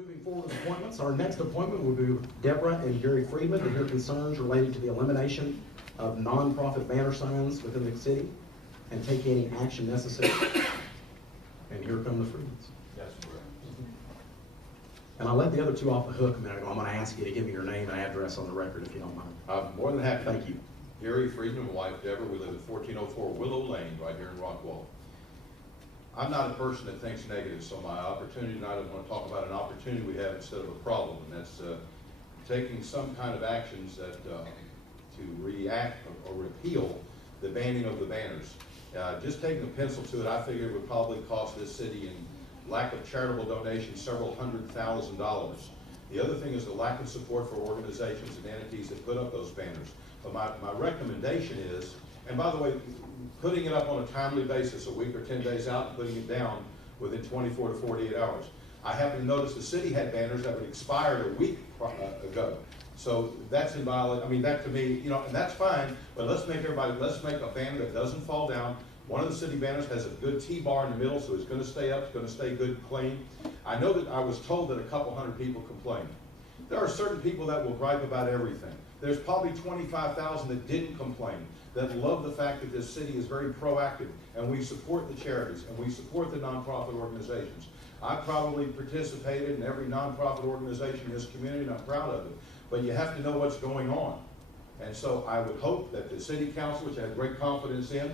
Moving forward with appointments, our next appointment will be Deborah and Gary Friedman to hear concerns related to the elimination of nonprofit banner signs within the city and take any action necessary. And here come the Friedmans. Yes, sir. And I let the other two off the hook a minute ago. I'm going to ask you to give me your name and address on the record if you don't mind. I'm more than happy. Thank you. Gary Friedman, my wife Deborah. We live at 1404 Willow Lane right here in Rockwall. I'm not a person that thinks negative, so my opportunity tonight, I want to talk about an opportunity we have instead of a problem, and that's taking some kind of actions that to react or repeal the banning of the banners. Just taking a pencil to it, I figure it would probably cost this city, in lack of charitable donations, several $100,000. The other thing is the lack of support for organizations and entities that put up those banners. But my recommendation is, and by the way, putting it up on a timely basis, a week or 10 days out, and putting it down within 24 to 48 hours. I happen to notice the city had banners that had expired a week ago. So that's in violation. I mean, that to me, you know, and that's fine, but let's make a banner that doesn't fall down. One of the city banners has a good T-bar in the middle, so it's going to stay up, it's going to stay good and clean. I know that I was told that a couple hundred people complained. There are certain people that will gripe about everything. There's probably 25,000 that didn't complain, that love the fact that this city is very proactive, and we support the charities, and we support the nonprofit organizations. I probably participated in every nonprofit organization in this community, and I'm proud of it. But you have to know what's going on. And so I would hope that the city council, which I have great confidence in,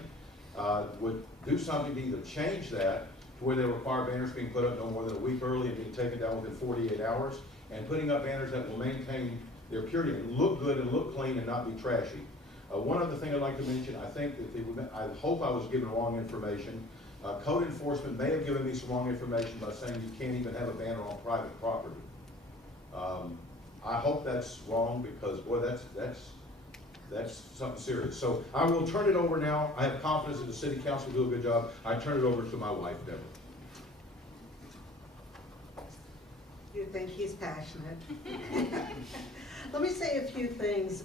would do something to either change that to where they require banners being put up no more than a week early and being taken down within 48 hours, and putting up banners that will maintain their purity and look good and look clean and not be trashy. One other thing I'd like to mention, I think that I hope I was given wrong information. Code enforcement may have given me some wrong information by saying you can't even have a banner on private property. I hope that's wrong, because boy, that's something serious. So I will turn it over now. I have confidence that the city council will do a good job. I turn it over to my wife, Deborah. You think he's passionate. Let me say a few things.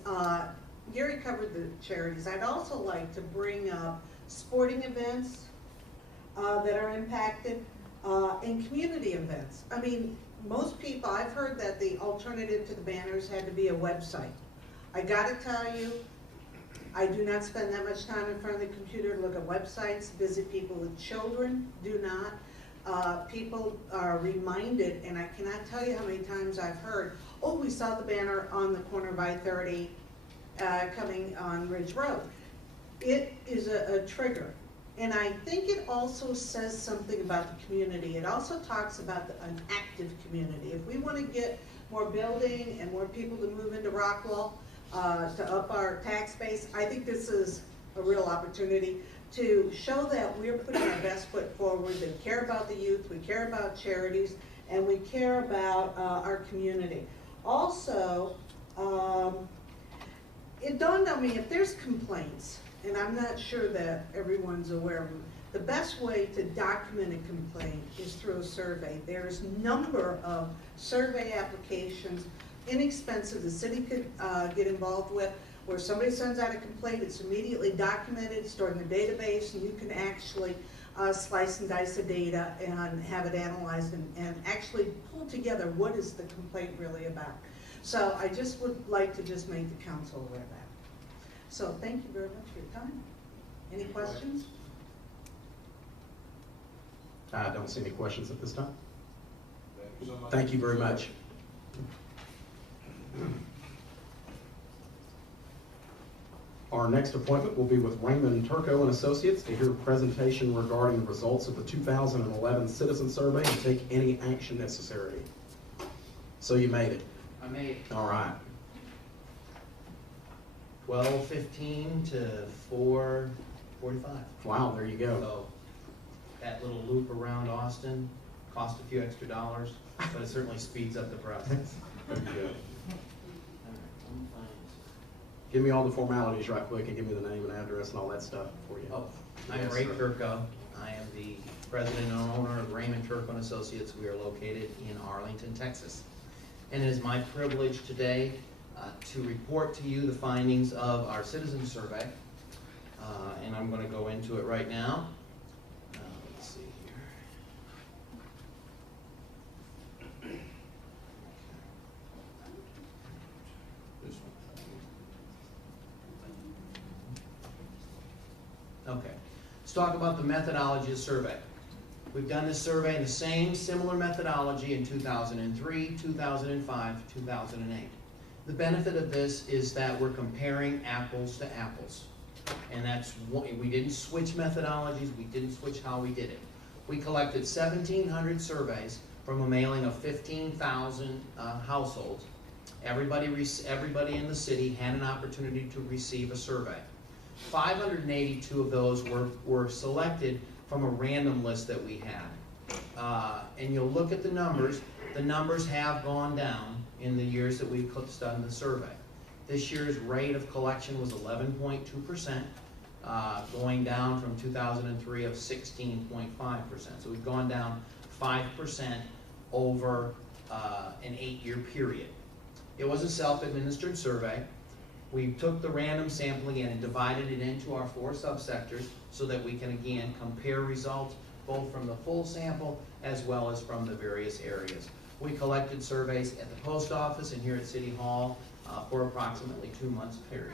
Gary covered the charities. I'd also like to bring up sporting events that are impacted and community events. I mean, most people, I've heard that the alternative to the banners had to be a website. I gotta tell you, I do not spend that much time in front of the computer to look at websites, visit people with children, do not. People are reminded, and I cannot tell you how many times I've heard, oh, we saw the banner on the corner of I-30 coming on Ridge Road. It is a trigger. And I think it also says something about the community. It also talks about an active community. If we want to get more building and more people to move into Rockwall, to up our tax base, I think this is a real opportunity to show that we're putting our best foot forward, that we care about the youth, we care about charities, and we care about our community. Also, it dawned on me, if there's complaints, and I'm not sure that everyone's aware of them, the best way to document a complaint is through a survey. There's a number of survey applications, inexpensive, the city could get involved with, where somebody sends out a complaint, it's immediately documented, stored in the database, and you can actually slice and dice the data and have it analyzed and actually pull together what is the complaint really about. So I just would like to just make the council aware of that. So thank you very much for your time. Any questions? I don't see any questions at this time. Thank you so much. Thank you very much. Our next appointment will be with Raymond Turco and Associates to hear a presentation regarding the results of the 2011 Citizen Survey and take any action necessary. So you made it. I made it. All right. 12:15 to 4:45. Wow, there you go. So that little loop around Austin cost a few extra dollars, but it certainly speeds up the process. There you go. All right, let me find this. Give me all the formalities right quick and give me the name and address and all that stuff for you. Oh, I'm Yes, Ray sir. Turco. I am the president and owner of Raymond Turco and Associates. We are located in Arlington, Texas. And it is my privilege today to report to you the findings of our citizen survey. And I'm going to go into it right now. Let's see here. Okay, let's talk about the methodology of the survey. We've done this survey in the same similar methodology in 2003, 2005, 2008. The benefit of this is that we're comparing apples to apples. And that's what, we didn't switch methodologies, we didn't switch how we did it. We collected 1,700 surveys from a mailing of 15,000 households. Everybody in the city had an opportunity to receive a survey. 582 of those were selected from a random list that we had. And you'll look at the numbers have gone down in the years that we've done the survey. This year's rate of collection was 11.2%, going down from 2003 of 16.5%. So we've gone down 5% over an 8-year period. It was a self-administered survey. We took the random sampling and divided it into our 4 subsectors so that we can again compare results both from the full sample as well as from the various areas. We collected surveys at the post office and here at City Hall for approximately 2 months period.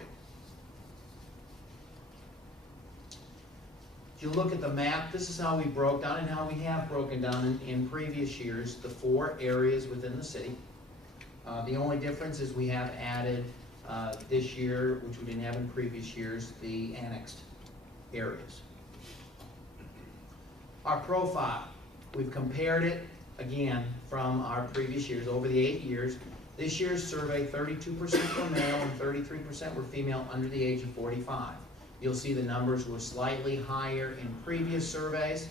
If you look at the map, this is how we broke down and how we have broken down in previous years the 4 areas within the city. The only difference is we have added this year, which we didn't have in previous years, the annexed areas. Our profile, we've compared it again from our previous years over the 8 years. This year's survey, 32% were male and 33% were female under the age of 45. You'll see the numbers were slightly higher in previous surveys.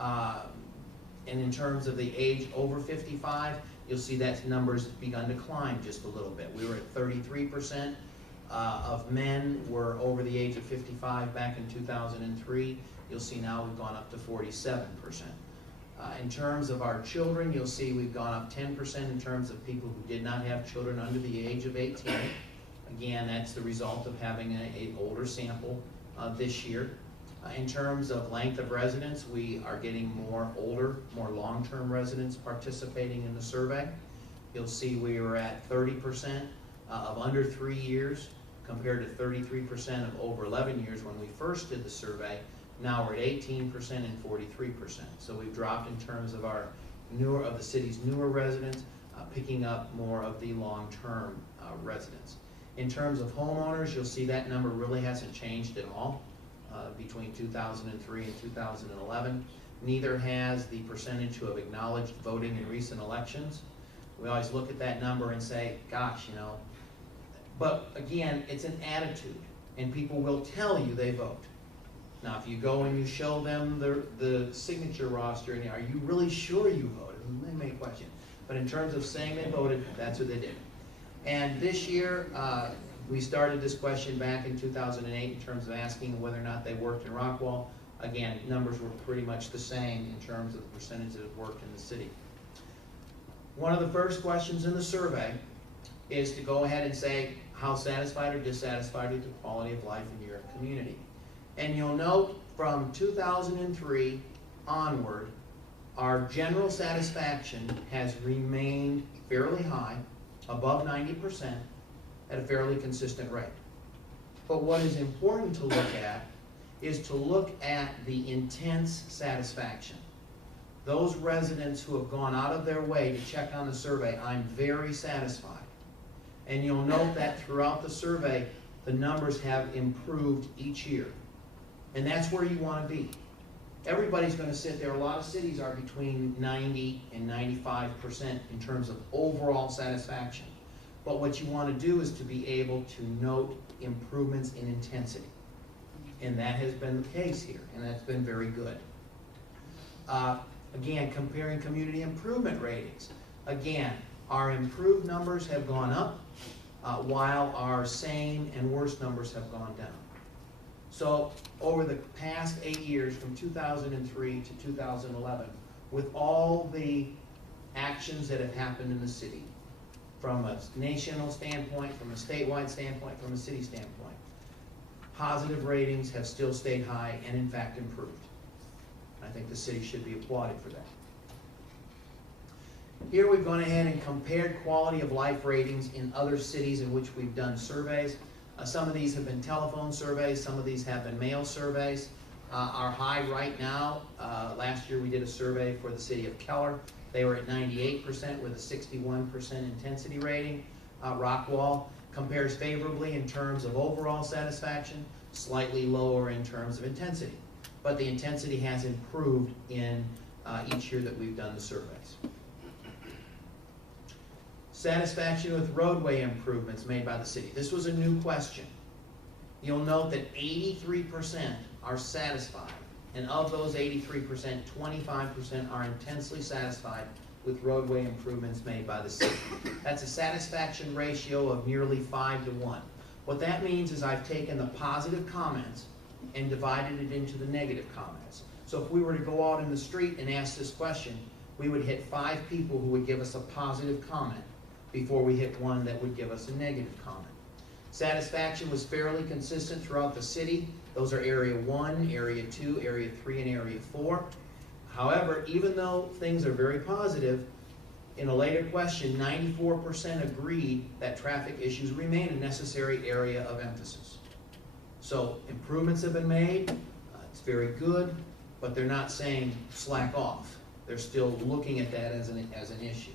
And in terms of the age over 55, you'll see that numbers begun to climb just a little bit. We were at 33% of men were over the age of 55 back in 2003. You'll see now we've gone up to 47%. In terms of our children, you'll see we've gone up 10% in terms of people who did not have children under the age of 18. Again, that's the result of having an older sample this year. In terms of length of residence, we are getting more older, more long-term residents participating in the survey. You'll see we were at 30% of under 3 years compared to 33% of over 11 years when we first did the survey. Now we're at 18% and 43%. So we've dropped in terms of the city's newer residents, picking up more of the long-term residents. In terms of homeowners, you'll see that number really hasn't changed at all between 2003 and 2011. Neither has the percentage who have acknowledged voting in recent elections. We always look at that number and say, gosh, you know, but again, it's an attitude, and people will tell you they vote. Now, if you go and you show them the signature roster, and are you really sure you voted? They may question. But in terms of saying they voted, that's what they did. And this year, we started this question back in 2008 in terms of asking whether or not they worked in Rockwall. Again, numbers were pretty much the same in terms of the percentage that have worked in the city. One of the first questions in the survey is to go ahead and say how satisfied or dissatisfied with the quality of life in your community. And you'll note from 2003 onward, our general satisfaction has remained fairly high, above 90%, at a fairly consistent rate. But what is important to look at is to look at the intense satisfaction. Those residents who have gone out of their way to check on the survey, I'm very satisfied. And you'll note that throughout the survey, the numbers have improved each year. And that's where you want to be. Everybody's going to sit there. A lot of cities are between 90 and 95% in terms of overall satisfaction. But what you want to do is to be able to note improvements in intensity. And that has been the case here, and that's been very good. Again, comparing community improvement ratings. Again, our improved numbers have gone up, while our same and worst numbers have gone down. So over the past 8 years, from 2003 to 2011, with all the actions that have happened in the city, from a national standpoint, from a statewide standpoint, from a city standpoint, positive ratings have still stayed high and in fact improved. I think the city should be applauded for that. Here we've gone ahead and compared quality of life ratings in other cities in which we've done surveys. Some of these have been telephone surveys, some of these have been mail surveys. Our high right now, last year we did a survey for the city of Keller. They were at 98% with a 61% intensity rating. Rockwall compares favorably in terms of overall satisfaction, slightly lower in terms of intensity. But the intensity has improved in each year that we've done the surveys. Satisfaction with roadway improvements made by the city. This was a new question. You'll note that 83% are satisfied, and of those 83%, 25% are intensely satisfied with roadway improvements made by the city. That's a satisfaction ratio of nearly 5 to 1. What that means is I've taken the positive comments and divided it into the negative comments. So if we were to go out in the street and ask this question, we would hit 5 people who would give us a positive comment before we hit 1 that would give us a negative comment. Satisfaction was fairly consistent throughout the city. Those are Area 1, Area 2, Area 3, and Area 4. However, even though things are very positive, in a later question, 94% agreed that traffic issues remain a necessary area of emphasis. So improvements have been made, it's very good, but they're not saying slack off. They're still looking at that as an issue.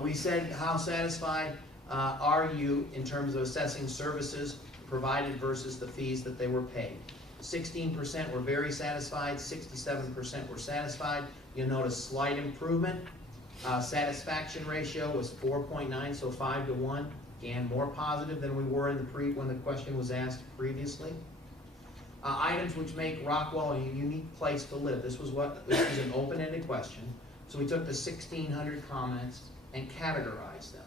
We said, how satisfied are you in terms of assessing services provided versus the fees that they were paid? 16% were very satisfied, 67% were satisfied. You'll notice slight improvement. Satisfaction ratio was 4.9, so 5 to 1. Again, more positive than we were in when the question was asked previously. Items which make Rockwall a unique place to live. This was an open-ended question. So we took the 1,600 comments and categorized them.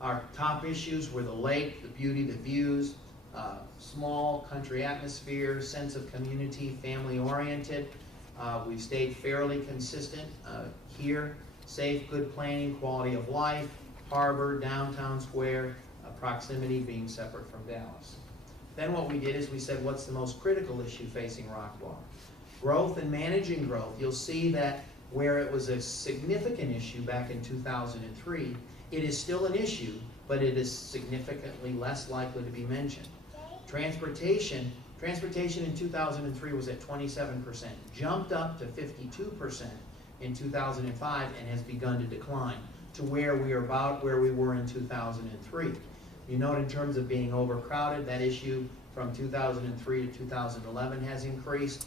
Our top issues were the lake, the beauty, the views, small country atmosphere, sense of community, family-oriented. We've stayed fairly consistent here. Safe, good planning, quality of life, harbor, downtown square, proximity being separate from Dallas. Then what we did is we said, what's the most critical issue facing Rockwall? Growth and managing growth. You'll see that where it was a significant issue back in 2003, it is still an issue, but it is significantly less likely to be mentioned. Transportation in 2003 was at 27%, jumped up to 52% in 2005, and has begun to decline to where we are about where we were in 2003. You note in terms of being overcrowded, that issue from 2003 to 2011 has increased.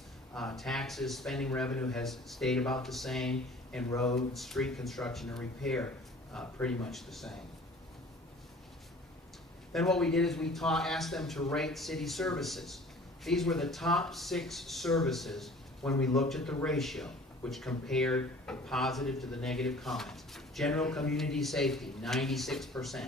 Taxes, spending revenue has stayed about the same, and road, street construction and repair pretty much the same. Then what we did is we asked them to rate city services. These were the top 6 services when we looked at the ratio, which compared the positive to the negative comments. General community safety, 96%.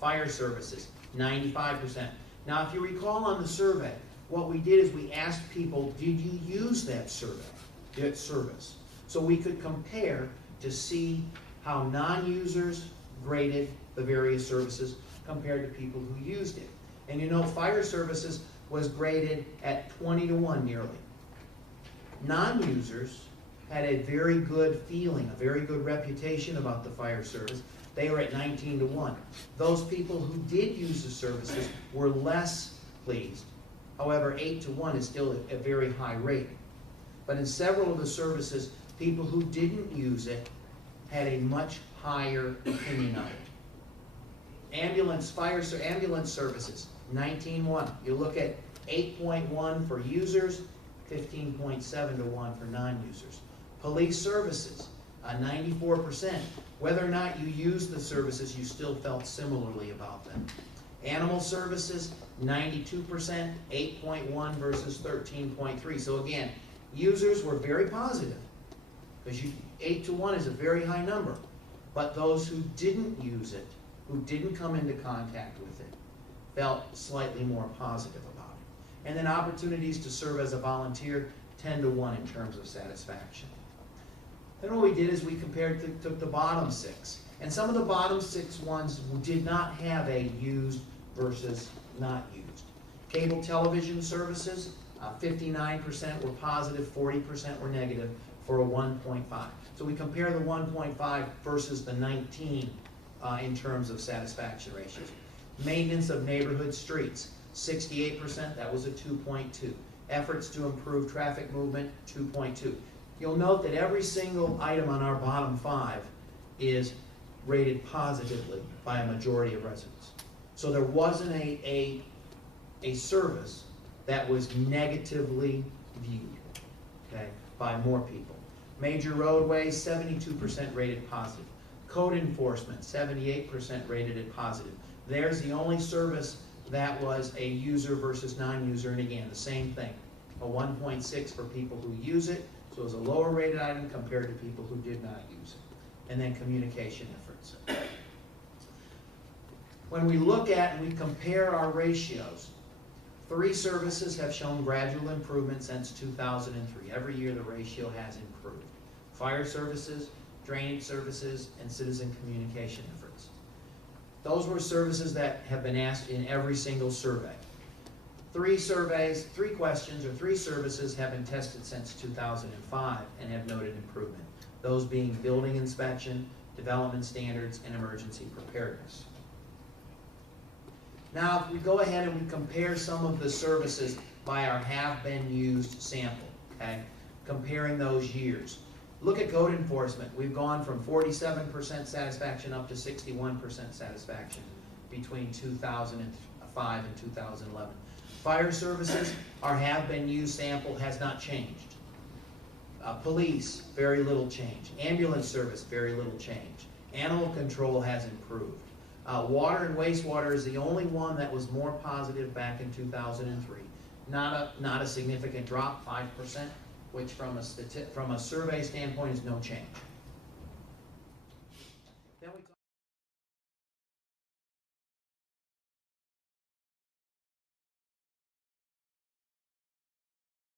Fire services, 95%. Now, if you recall on the survey, what we did is we asked people, did you use that service? So we could compare to see how non-users graded the various services compared to people who used it. And you know, fire services was graded at 20 to 1 nearly. Non-users had a very good feeling, a very good reputation about the fire service. They were at 19 to 1. Those people who did use the services were less pleased. However, 8 to 1 is still a very high rate. But in several of the services, people who didn't use it had a much higher opinion of it. Ambulance services, 19-1. You look at 8.1 for users, 15.7 to 1 for non-users. Police services, 94%. Whether or not you used the services, you still felt similarly about them. Animal services, 92%, 8.1 versus 13.3. So again, users were very positive, because 8 to 1 is a very high number. But those who didn't use it, who didn't come into contact with it, felt slightly more positive about it. And then opportunities to serve as a volunteer, 10 to 1 in terms of satisfaction. Then what we did is we took the bottom 6. And some of the bottom 6 ones did not have a used versus not used. Cable television services, 59% were positive, 40% were negative for a 1.5. So we compare the 1.5 versus the 19 in terms of satisfaction ratios. Maintenance of neighborhood streets, 68%, that was a 2.2. Efforts to improve traffic movement, 2.2. You'll note that every single item on our bottom 5 is rated positively by a majority of residents. So there wasn't a service that was negatively viewed, okay, by more people. Major roadways, 72% rated positive. Code enforcement, 78% rated it positive. There's the only service that was a user versus non-user, and again, the same thing. A 1.6 for people who use it, so it was a lower rated item compared to people who did not use it. And then communication efforts. When we look at and we compare our ratios, 3 services have shown gradual improvement since 2003. Every year the ratio has improved. Fire services, drainage services, and citizen communication efforts. Those were services that have been asked in every single survey. 3 surveys, 3 questions, or 3 services have been tested since 2005 and have noted improvement. Those being building inspection, development standards, and emergency preparedness. Now, if we go ahead and we compare some of the services by our have-been-used sample, okay, comparing those years. Look at code enforcement. We've gone from 47% satisfaction up to 61% satisfaction between 2005 and 2011. Fire services, our have-been-used sample has not changed. Police, very little change. Ambulance service, very little change. Animal control has improved. Water and wastewater is the only one that was more positive back in 2003. Not a significant drop, 5%, which from a survey standpoint is no change. Then we